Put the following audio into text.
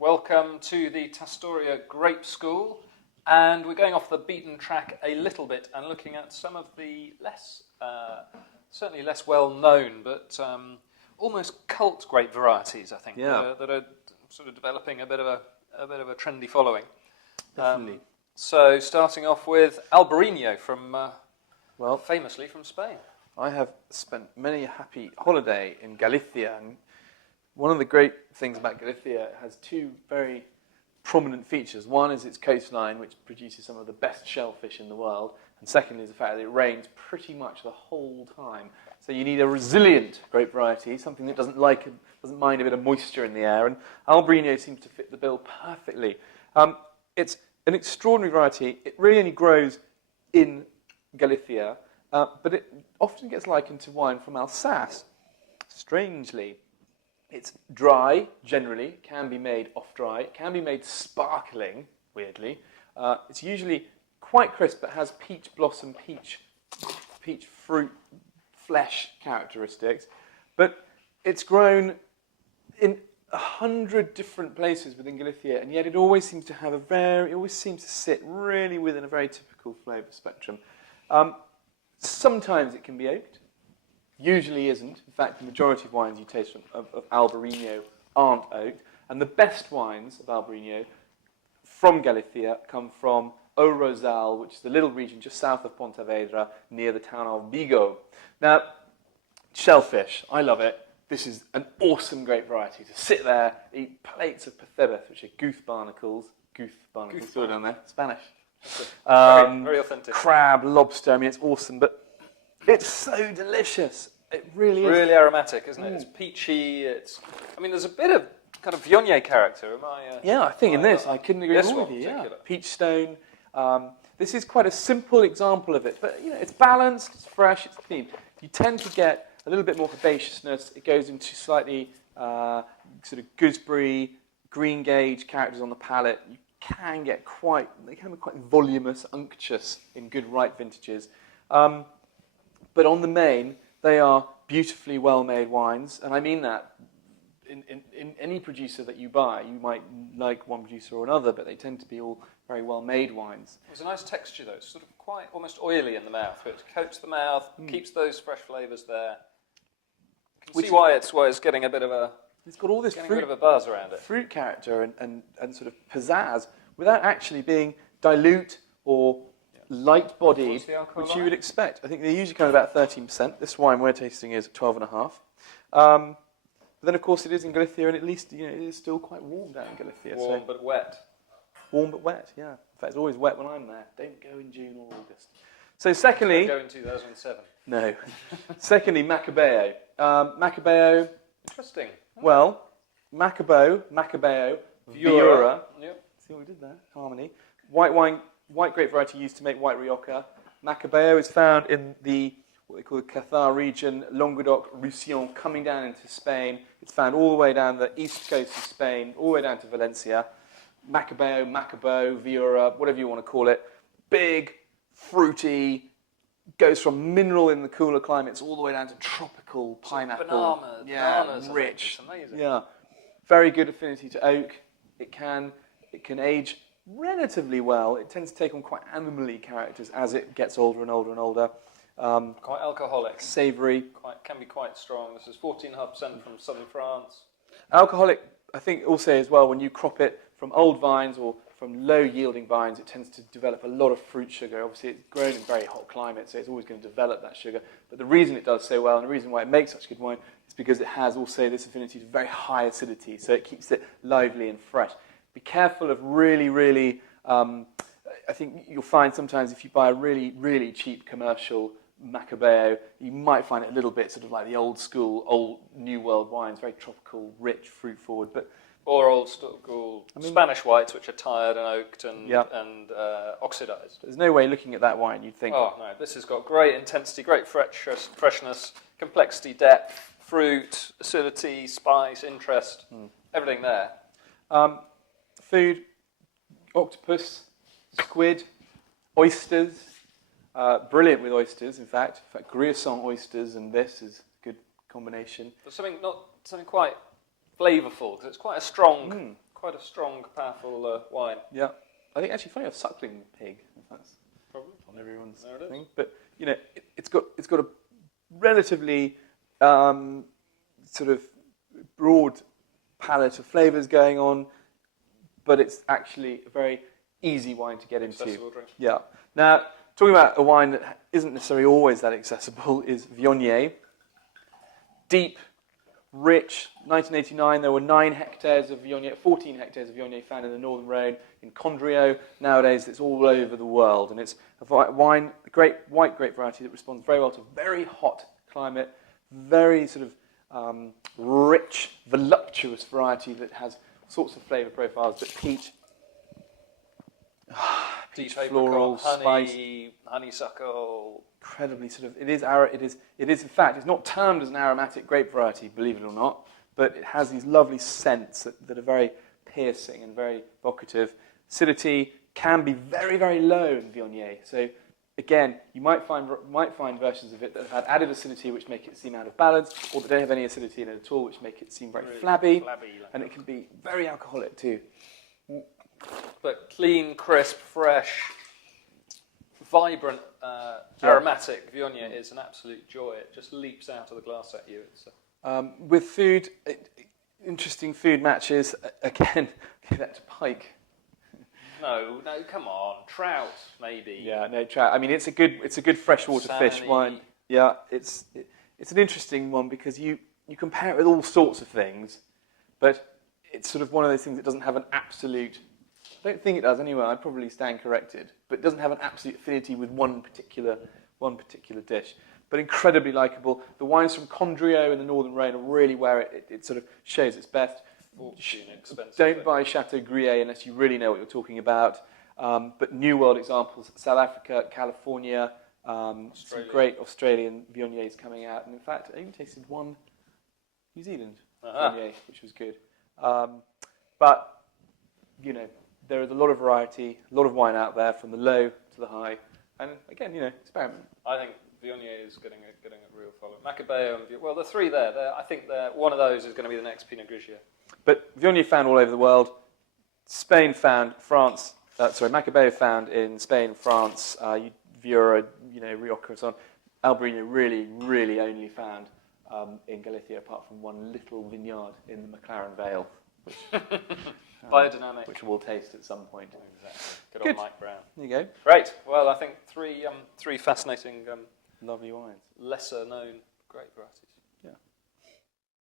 Welcome to the Tastoria Grape School, and we're going off the beaten track a little bit and looking at some of the certainly less well-known, but almost cult grape varieties, I think, that are sort of developing a bit of a trendy following. Definitely. So starting off with Albarino from, famously from Spain. I have spent many a happy holiday in Galicia, and one of the great things about Galicia, it has two very prominent features. One is its coastline, which produces some of the best shellfish in the world, and secondly is the fact that it rains pretty much the whole time. So you need a resilient grape variety, something that doesn't mind a bit of moisture in the air, and Albarino seems to fit the bill perfectly. It's an extraordinary variety. It really only grows in Galicia, but it often gets likened to wine from Alsace. Strangely, it's dry, generally, can be made off-dry, it can be made sparkling, weirdly. It's usually quite crisp, but has peach blossom, peach fruit, flesh characteristics. But it's grown in 100 different places within Galicia, and yet it always seems to sit really within a very typical flavour spectrum. Sometimes it can be oaked. Usually isn't. In fact, the majority of wines you taste of Albarino aren't oaked. And the best wines of Albarino from Galicia come from O Rosal, which is the little region just south of Pontevedra, near the town of Vigo. Now, shellfish, I love it. This is an awesome grape variety. To sit there, eat plates of pethebeth, which are goose barnacles. Still down there, Spanish. Very authentic. Crab, lobster, I mean, it's awesome. But it's so delicious. It really is. Really aromatic, isn't it? It's peachy. There's a bit of kind of Viognier character. I think in this, I couldn't agree more with you. Yeah. Peach stone. This is quite a simple example of it, but it's balanced, it's fresh, it's clean. You tend to get a little bit more herbaceousness. It goes into slightly sort of gooseberry, green gage characters on the palate. They can be quite voluminous, unctuous in good ripe vintages. But on the main, they are beautifully well-made wines, and I mean that in any producer that you buy. You might like one producer or another, but they tend to be all very well-made wines. There's a nice texture, though. It's sort of quite almost oily in the mouth. It coats the mouth, keeps those fresh flavours there. You can see why it's getting a bit of a... It's got all this a bit of a buzz around it. Fruit character and sort of pizzazz without actually being dilute or light-bodied, which you would expect. I think they usually come about 13%. This wine we're tasting is 12.5%. But then, of course, it is in Galicia, and at least it is still quite warm down in Galicia. Warm but wet. Warm but wet, yeah. In fact, it's always wet when I'm there. Don't go in June or August. So, secondly... Don't go in 2007. No. Secondly, Maccabeo. Maccabeo... Interesting. Well, Maccabeo, Viura. Yep. See what we did there? Harmony. White grape variety used to make white Rioja. Maccabeo is found in what they call the Cathar region, Languedoc-Roussillon, coming down into Spain. It's found all the way down the east coast of Spain, all the way down to Valencia. Maccabeo, Viura, whatever you want to call it. Big, fruity, goes from mineral in the cooler climates all the way down to tropical pineapple. Bananas, rich. It's amazing. Yeah, very good affinity to oak. It can age relatively well. It tends to take on quite animally characters as it gets older and older and older. Quite alcoholic. Savoury. Can be quite strong. This is 14.5% from southern France. Alcoholic, I think also as well, when you crop it from old vines or from low-yielding vines, it tends to develop a lot of fruit sugar. Obviously, it's grown in very hot climates, so it's always going to develop that sugar. But the reason it does so well, and the reason why it makes such good wine, is because it has also this affinity to very high acidity, so it keeps it lively and fresh. Be careful of really, I think you'll find sometimes if you buy a really, really cheap commercial Maccabeo, you might find it a little bit sort of like the old school, old New World wines, very tropical, rich, fruit-forward, or old school Spanish whites, which are tired and oaked and oxidised. There's no way looking at that wine you'd think... Oh, no, this has got great intensity, great freshness, complexity, depth, fruit, acidity, spice, interest, everything there. Food, octopus, squid, oysters, brilliant with oysters, in fact. Gruyère oysters and this is a good combination. But something quite flavourful, because it's quite a strong quite a strong, powerful wine. Yeah. I think actually funny of suckling pig, if that's Probably. on everyone's There it is. thing. But you know, it's got a relatively sort of broad palette of flavours going on, but it's actually a very easy wine to get into. Accessible drink. Yeah. Now, talking about a wine that isn't necessarily always that accessible is Viognier. Deep, rich. 1989, there were 9 hectares of Viognier, 14 hectares of Viognier found in the Northern Rhone in Condrieu. Nowadays, it's all over the world, and it's a wine, a white grape variety that responds very well to very hot climate, very sort of rich, voluptuous variety that has sorts of flavour profiles, but peach, Deep floral, apricot, spice, honeysuckle. incredibly sort of. It is in fact. It's not termed as an aromatic grape variety, believe it or not, but it has these lovely scents that are very piercing and very evocative. Acidity can be very, very low in Viognier. So again, you might find versions of it that have had added acidity, which make it seem out of balance, or that don't have any acidity in it at all, which make it seem very Really flabby, like and it can be very alcoholic too. But clean, crisp, fresh, vibrant, aromatic Viognier is an absolute joy. It just leaps out of the glass at you. It's With food, interesting food matches. Again, give that to pike. No, come on, trout maybe. Yeah, no trout. I mean, it's a good freshwater fish Salmon-y. wine. Yeah, it's an interesting one because you compare it with all sorts of things, but it's sort of one of those things that doesn't have an absolute. I don't think it does anyway. I'd probably stand corrected, but it doesn't have an absolute affinity with one particular dish. But incredibly likeable. The wines from Condrieu in the Northern Rhone are really where it sort of shows its best. Expensive. Don't buy Chateau Gruyere unless you really know what you're talking about. But New World examples: South Africa, California, some great Australian Viogniers coming out. And in fact, I even tasted one New Zealand Viognier, which was good. But you know, there is a lot of variety, a lot of wine out there, from the low to the high. And again, you know, experiment. I think Viognier is getting a real follow. Maccabeo and the 3 there. I think one of those is going to be the next Pinot Grigio. But Viognier found all over the world. Spain found, France. Maccabeo found in Spain, France. Viura, Rioja, and so on. Albarino really only found in Galicia, apart from one little vineyard in the McLaren Vale, which Biodynamic. which we'll taste at some point. Exactly. Good. Old Mike Brown. There you go. Great. Well, I think 3 fascinating, Lovely wines. lesser known grape varieties.